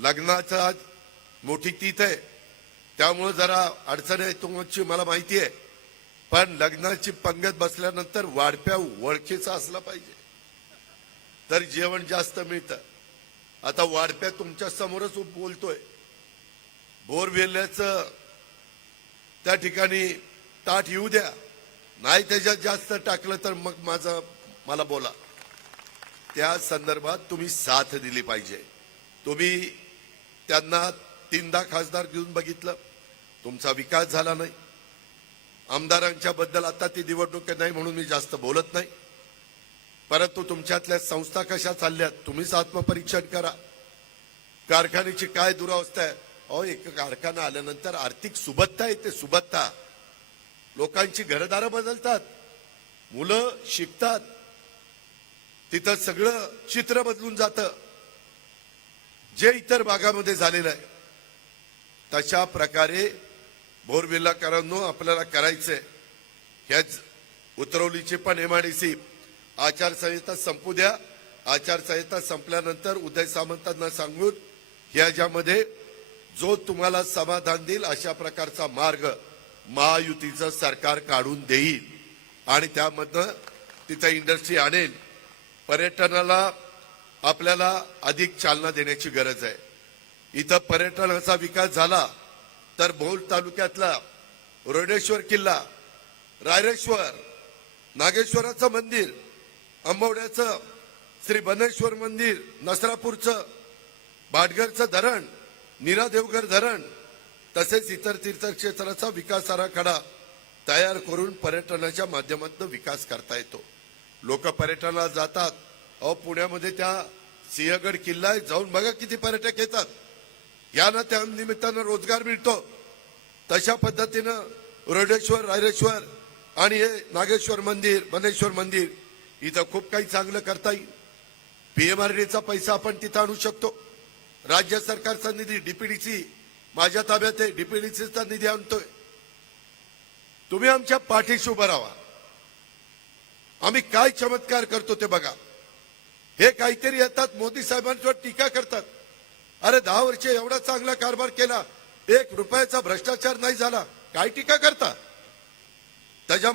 लग्नाचा आज मोठी तीथ आहे, त्यामुळे जरा अडचण आहे तुमची मला माहिती आहे, पण लग्नाची पंगत बसल्यानंतर वाढप्या ओळखीचा असला पाहिजे तर जेवण जास्त मिळतं. आता वाढप्या तुमच्या समोरच बोलतोय, बोरवेल्याचं त्या ठिकाणी ताट येऊ द्या, नाही त्याच्यात जास्त टाकलं तर मग मला बोला. त्या संदर्भात तुम्ही साथ दिली पाहिजे. तुम्ही त्यांना 3दा खासदार घेऊन बघितलं, तुमचा विकास झाला नाही. आमदारांच्या बद्दल आता ती निवडणूक नाही म्हणून मी जास्त बोलत नाही, परंतु तुमच्यातल्या संस्था कशा चालल्यात तुम्हीच आत्मपरीक्षण करा. कारखान्याची काय दुरावस्था आहे. अहो, एक कारखाना आल्यानंतर आर्थिक सुबत्ता येते. सुबत्ता, लोकांची घरदारं बदलतात, मुलं शिकतात, तिथं सगळं चित्र बदलून जातं. जे इतर भागामध्ये झालेलं आहे तशा प्रकारे बोरविल्लाकरांनो आपल्याला करायचंय. ह्याच उतरवलीची पण एमआयडीसी आचारसंहिता संपू द्या. आचारसंहिता संपल्यानंतर उदय सामंतांना सांगून ह्याच्यामध्ये जो तुम्हाला समाधान देईल अशा प्रकारचा मार्ग महायुतीचं सरकार काढून देईल आणि त्यामधनं तिथं इंडस्ट्री आणेल. पर्यटनाला आपल्याला अधिक चालना देण्याची गरज आहे. इथं पर्यटनाचा विकास झाला तर भोर तालुक्यातला रोडेश्वर किल्ला, रायरेश्वर, नागेश्वराचं मंदिर, अंबवड्याचं श्री बनेश्वर मंदिर, नसरापूरचं भाटघरचं धरण, नीरा देवघर धरण, तसेच इतर तीर्थक्षेत्राचा विकास आराखडा तयार करून पर्यटनाच्या माध्यमातून विकास करता येतो. लोक पर्यटनाला जातात. अहो, पुण्यामध्ये त्या सिंहगड किल्ला आहे, जाऊन बघा किती पर्यटक येतात. यानं त्या निमित्तानं रोजगार मिळतो. तशा पद्धतीनं रोडेश्वर, रायरेश्वर आणि हे नागेश्वर मंदिर, बनेश्वर मंदिर इथं खूप काही चांगलं करता येईल. पीएमआरडीचा पैसा आपण तिथं आणू शकतो. राज्य सरकारचा निधी, डीपीडीसी माझ्या ताब्यात आहे, डीपीडीसीचा निधी आणतोय. तुम्ही आमच्या पाठीशी उभं राहा. आम्ही काय चमत्कार करतो ते बघा. हे काहीतरी येतात मोदी साहेबांवर टीका करतात. अरे 10 वर्ष एवढा चांगला कारभार केला, 1 रुपयाचा भ्रष्टाचार नाही झाला, काय टीका करता? त्याच्यामुळे